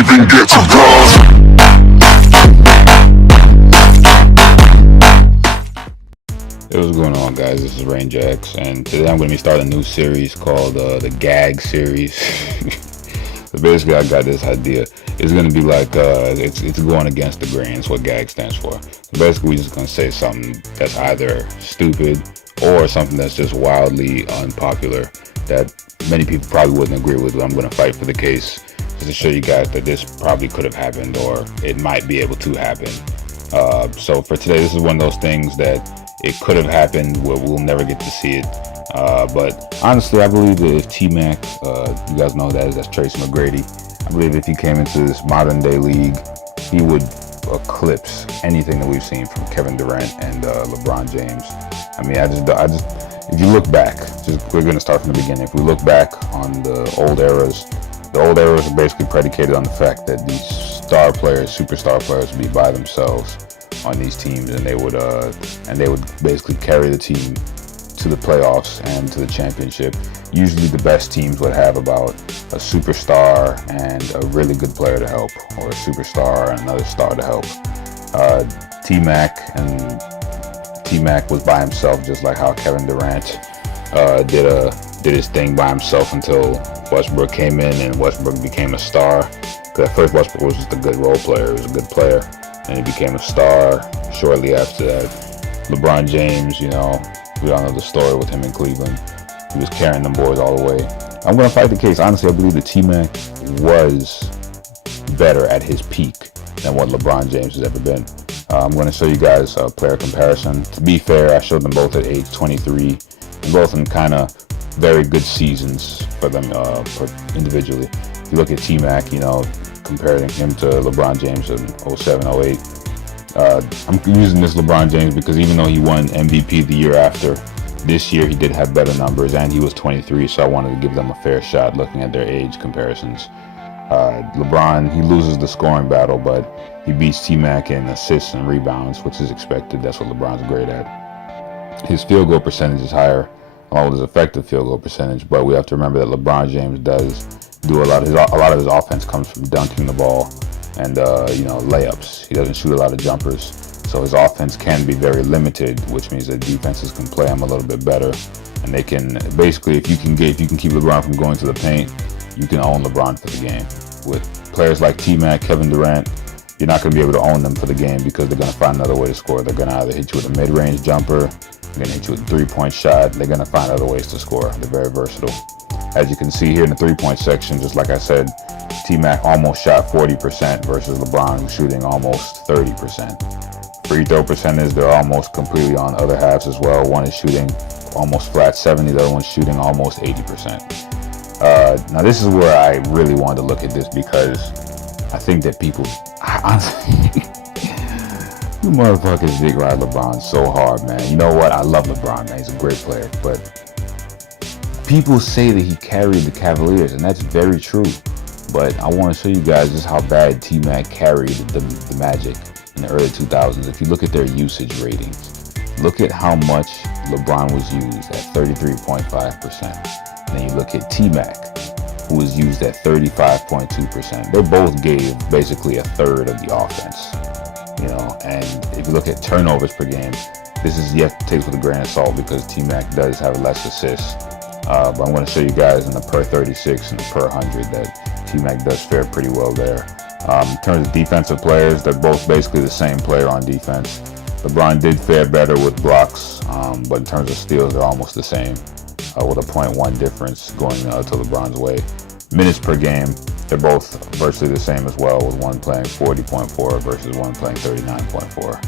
even get to cross. Hey, what's going on, guys? This is Ranger X, and today I'm going to be starting a new series called the G.A.G series. So basically, I got this idea. It's going to be like it's going against the grain. It's what G.A.G stands for. So basically, we're just going to say something that's either stupid or something that's just wildly unpopular that many people probably wouldn't agree with. But I'm going to fight for the case just to show you guys that this probably could have happened or it might be able to happen. So for today, this is one of those things that it could have happened, we'll never get to see it. But honestly, I believe that if T-Mac, you guys know that's Tracy McGrady, I believe if he came into this modern day league, he would eclipse anything that we've seen from Kevin Durant and LeBron James. I mean, I just, if you look back, we're gonna start from the beginning. If we look back on the old eras are basically predicated on the fact that these star players, superstar players, would be by themselves on these teams, and they would basically carry the team to the playoffs and to the championship. Usually the best teams would have about a superstar and a really good player to help, or a superstar and another star to help. T-Mac was by himself, just like how Kevin Durant did his thing by himself until Westbrook came in and Westbrook became a star. Because at first Westbrook was just a good role player, he was a good player, and he became a star shortly after that. LeBron James, you know, we all know the story with him in Cleveland. He was carrying them boys all the way. I'm going to fight the case. Honestly, I believe that T-Mac was better at his peak than what LeBron James has ever been. I'm going to show you guys a player comparison. To be fair, I showed them both at age 23, and both in kind of very good seasons for them individually. If you look at T-Mac, you know, comparing him to LeBron James in 07, 08. I'm using this LeBron James because even though he won MVP the year after, this year he did have better numbers and he was 23, so I wanted to give them a fair shot looking at their age comparisons. LeBron, he loses the scoring battle, but he beats T-Mac in assists and rebounds, which is expected. That's what LeBron's great at. His field goal percentage is higher, along with his effective field goal percentage, but we have to remember that LeBron James does do a lot of his offense comes from dunking the ball and you know, layups. He doesn't shoot a lot of jumpers, so his offense can be very limited, which means that defenses can play him a little bit better, and they can basically, if you can keep LeBron from going to the paint, you can own LeBron for the game. With players like T-Mac, Kevin Durant, you're not going to be able to own them for the game because they're going to find another way to score. They're going to either hit you with a mid-range jumper, they're going to hit you with a three-point shot, they're going to find other ways to score. They're very versatile. As you can see here in the three-point section, just like I said, T-Mac almost shot 40% versus LeBron, who's shooting almost 30%. Free throw percentage, they're almost completely on other halves as well. One is shooting almost flat 70, the other one's shooting almost 80%. Now this is where I really wanted to look at this because I think that people, honestly, you motherfuckers dig ride LeBron so hard, man. You know what? I love LeBron, man. He's a great player, but people say that he carried the Cavaliers, and that's very true. But I want to show you guys just how bad T-Mac carried the Magic in the early 2000s. If you look at their usage ratings, look at how much LeBron was used at 33.5%. Then you look at T-Mac, who was used at 35.2%. They both gave basically a third of the offense, you know. And if you look at turnovers per game, this is yet to take with a grain of salt because T-Mac does have less assists. But I'm going to show you guys in the per 36 and the per 100 that T-Mac does fare pretty well there. In terms of defensive players, they're both basically the same player on defense. LeBron did fare better with blocks, but in terms of steals, they're almost the same. With a 0.1 difference going to LeBron's way. Minutes per game, they're both virtually the same as well, with one playing 40.4 versus one playing 39.4.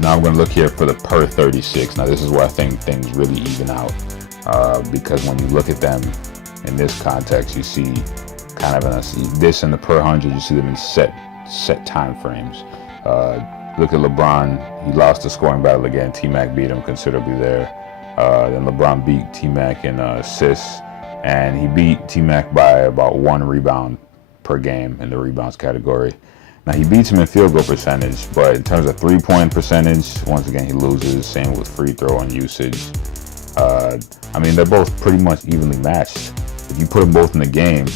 Now I'm going to look here for the per 36. Now this is where I think things really even out, because when you look at them in this context, you see kind of this in the per 100, you see them in set time frames. Look at LeBron, he lost the scoring battle again. T-Mac beat him considerably there. Then LeBron beat T-Mac in assists, and he beat T-Mac by about 1 rebound per game in the rebounds category. Now he beats him in field goal percentage, but in terms of three-point percentage, once again he loses. Same with free throw and usage. I mean, they're both pretty much evenly matched. If you put them both in the game,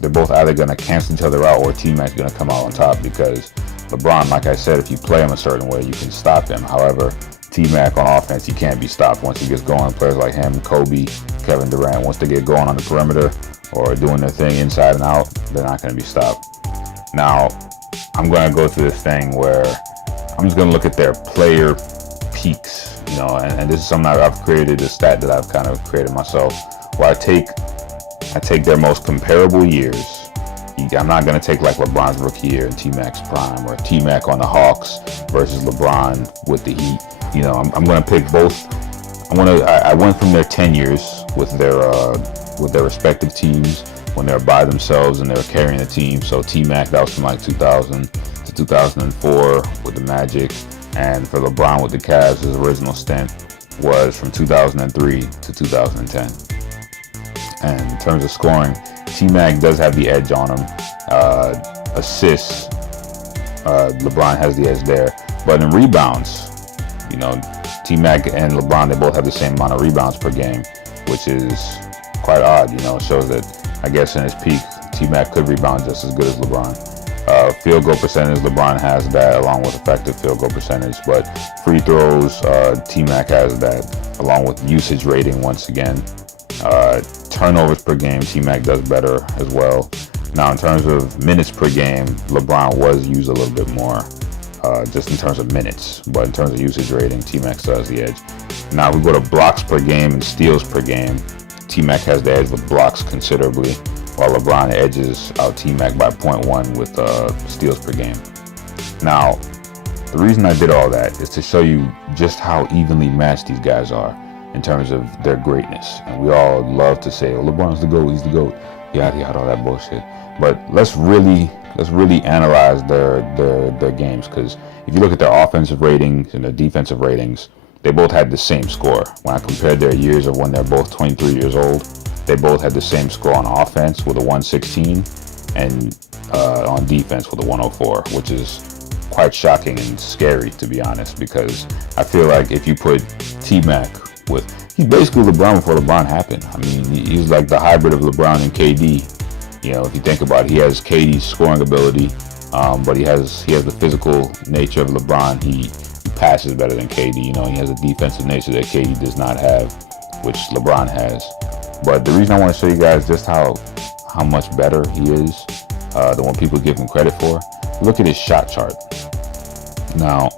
they're both either going to cancel each other out or T-Mac's going to come out on top, because LeBron, like I said, if you play him a certain way, you can stop him. However, T-Mac on offense, he can't be stopped once he gets going. Players like him, Kobe, Kevin Durant, once they get going on the perimeter or doing their thing inside and out, they're not going to be stopped. Now, I'm going to go through this thing where I'm just going to look at their player peaks, you know, and this is something I've created, a stat that I've kind of created myself, where I take their most comparable years. I'm not going to take like LeBron's rookie year and T-Mac's prime, or T-Mac on the Hawks versus LeBron with the Heat. You know, I'm going to pick both. I went from their 10 years with their respective teams when they were by themselves and they were carrying the team. So T-Mac, that was from like 2000 to 2004 with the Magic, and for LeBron with the Cavs, his original stint was from 2003 to 2010. And in terms of scoring, T-Mac does have the edge on him. Assists, LeBron has the edge there. But in rebounds, you know, T-Mac and LeBron, they both have the same amount of rebounds per game, which is quite odd. You know, it shows that, I guess, in his peak, T-Mac could rebound just as good as LeBron. Field goal percentage, LeBron has that along with effective field goal percentage, but free throws, T-Mac has that along with usage rating once again. Turnovers per game, T-Mac does better as well. Now, in terms of minutes per game, LeBron was used a little bit more, just in terms of minutes, but in terms of usage rating, T-Mac still has the edge. Now, if we go to blocks per game and steals per game, T-Mac has the edge with blocks considerably, while LeBron edges out T-Mac by 0.1 with steals per game. Now, the reason I did all that is to show you just how evenly matched these guys are in terms of their greatness. And we all love to say, oh, LeBron's the GOAT, he's the GOAT, yada yada, all that bullshit. But let's really analyze their games, because if you look at their offensive ratings and their defensive ratings, they both had the same score. When I compared their years of when they're both 23 years old, they both had the same score on offense with a 116 and on defense with a 104, which is quite shocking and scary, to be honest, because I feel like if you put T-Mac he's basically LeBron before LeBron happened. I mean, he's like the hybrid of LeBron and KD. You know, if you think about it, he has KD's scoring ability, but he has the physical nature of LeBron. He passes better than KD. You know, he has a defensive nature that KD does not have, which LeBron has. But the reason I want to show you guys just how much better he is than what people give him credit for, look at his shot chart. Now,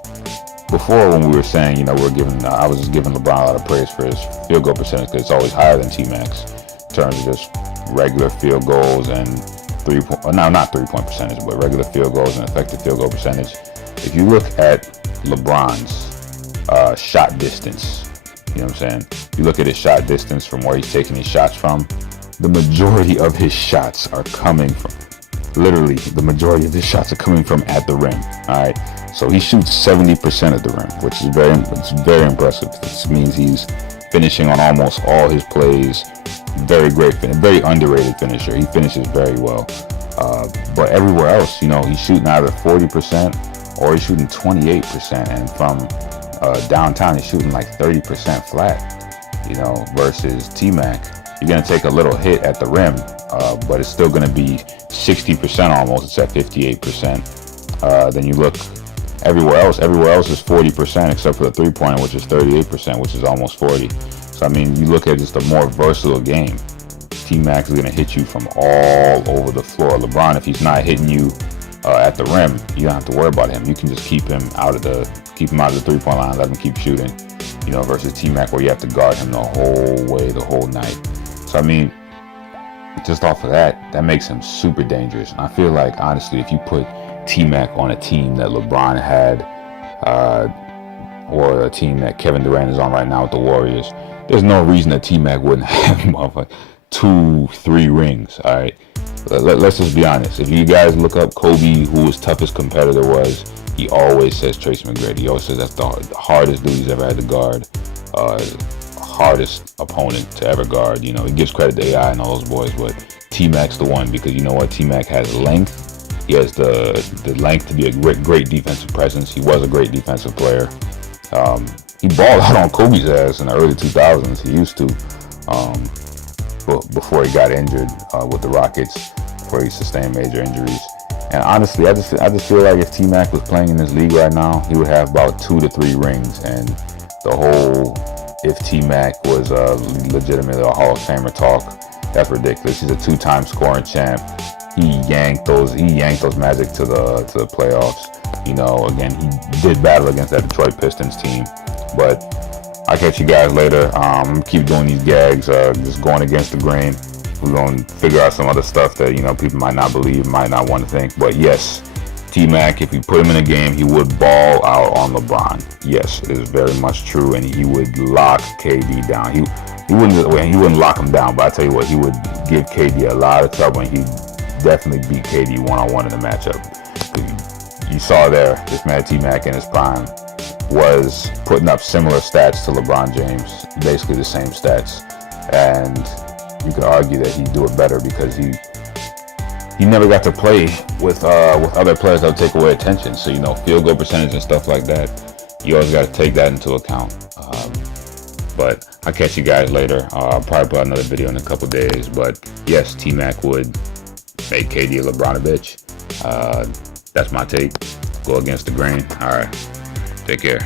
before, when we were saying, you know, I was just giving LeBron a lot of praise for his field goal percentage, because it's always higher than T-Mac's in terms of just regular field goals and not 3-point percentage, but regular field goals and effective field goal percentage. If you look at LeBron's shot distance, you know what I'm saying? If you look at his shot distance from where he's taking his shots from, the majority of his shots are coming from, literally, the majority of his shots are coming from at the rim, all right? So he shoots 70% of the rim, which is very impressive. This means he's finishing on almost all his plays. Very great, very underrated finisher. He finishes very well. But everywhere else, you know, he's shooting either 40% or he's shooting 28%. And from downtown, he's shooting like 30% flat, you know, versus T-Mac. You're going to take a little hit at the rim, but it's still going to be 60% almost. It's at 58%. Then you look everywhere else is 40% except for the three-pointer, which is 38%, which is almost 40. So, I mean, you look at just a more versatile game. T-Mac is going to hit you from all over the floor. LeBron, if he's not hitting you at the rim, you don't have to worry about him. You can just keep him out of the three-point line, let him keep shooting, you know, versus T-Mac where you have to guard him the whole way, the whole night. So, I mean, just off of that makes him super dangerous. And I feel like, honestly, if you put T-Mac on a team that LeBron had, or a team that Kevin Durant is on right now with the Warriors, there's no reason that T-Mac wouldn't have 2-3 rings, all right? Let's just be honest. If you guys look up Kobe, who his toughest competitor was, he always says Tracy McGrady. He always says that's the hardest dude he's ever had to guard, hardest opponent to ever guard. You know, he gives credit to AI and all those boys, but T-Mac's the one, because you know what? T-Mac has length. He has the length to be a great defensive presence. He was a great defensive player. He balled out on Kobe's ass in the early 2000s. He used to, before he got injured with the Rockets. before he sustained major injuries. And honestly, I just feel like if T-Mac was playing in this league right now, he would have about 2 to 3 rings. And the whole if T-Mac was legitimately a Hall of Famer talk, that's ridiculous. He's a 2-time scoring champ. He yanked those Magic to the playoffs. You know, again, he did battle against that Detroit Pistons team. But I'll catch you guys later. I'm gonna keep doing these gags, just going against the grain. We're gonna figure out some other stuff that, you know, people might not believe, might not want to think. But yes, T-Mac, if you put him in a game, he would ball out on LeBron. Yes, it is very much true, and he would lock KD down. He wouldn't lock him down, but I tell you what, he would give KD a lot of trouble, and he'd definitely beat KD one-on-one in the matchup. You saw there, this man T-Mac in his prime was putting up similar stats to LeBron James, basically the same stats, and you could argue that he'd do it better because he never got to play with other players that would take away attention. So, you know, field goal percentage and stuff like that, you always got to take that into account. But I'll catch you guys later. I'll probably put out another video in a couple days. But yes, T-Mac would make KD and LeBron a bitch. That's my take. Go against the grain. All right. Take care.